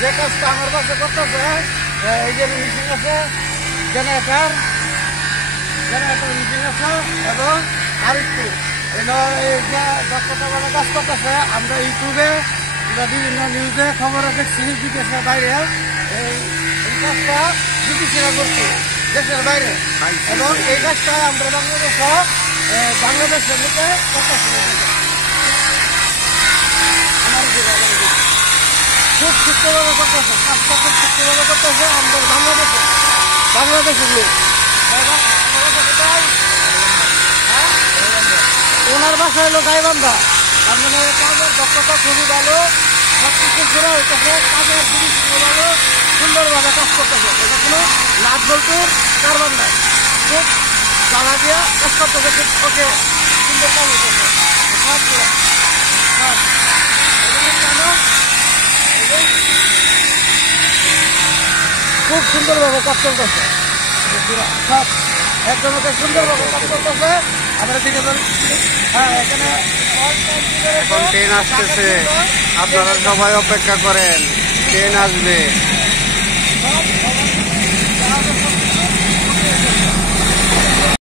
যে কাজটা আমার কাছে করতেছে, এই যে মেশিন আছে, জেনারেটর মেশিন আছে, এবং আরেকটু এই যে দক্ষতা মানে কাজ করতেছে। আমরা ইউটিউবে বা বিভিন্ন নিউজে খবরে দেখছি বিদেশের বাইরে এই কাজটা বিদেশিরা করছে, দেশের বাইরে। এবং এই কাজটা আমরা বাংলাদেশের লোকে করতেছি। খুব সুস্থভাবে করতেছে, কাজটা খুব সুস্থভাবে করতেছে আমাদের বাংলাদেশের লোক। ওনার বাসায় হলো গাইবান্ধা। তার মানে কাজের দক্ষতা খুবই ভালো, সব কিছু ঘুরে হইতেছে, কাজের জিনিস ভালো, সুন্দরভাবে কাজ করতেছে। এটা কোনো নাট বল্টুর কারবার নাই, খুব জ্বালা দিয়া কাজ করতেছে, খুব ওকে সুন্দর কাজ হইতেছে। খুব সুন্দরভাবে কাজ করতেছে, একদম সুন্দরভাবে কাজ করতেছে। আমরা দিকে হ্যাঁ, এখানে এখন ট্রেন আসতেছে, আপনারা সবাই অপেক্ষা করেন, ট্রেন আসবে।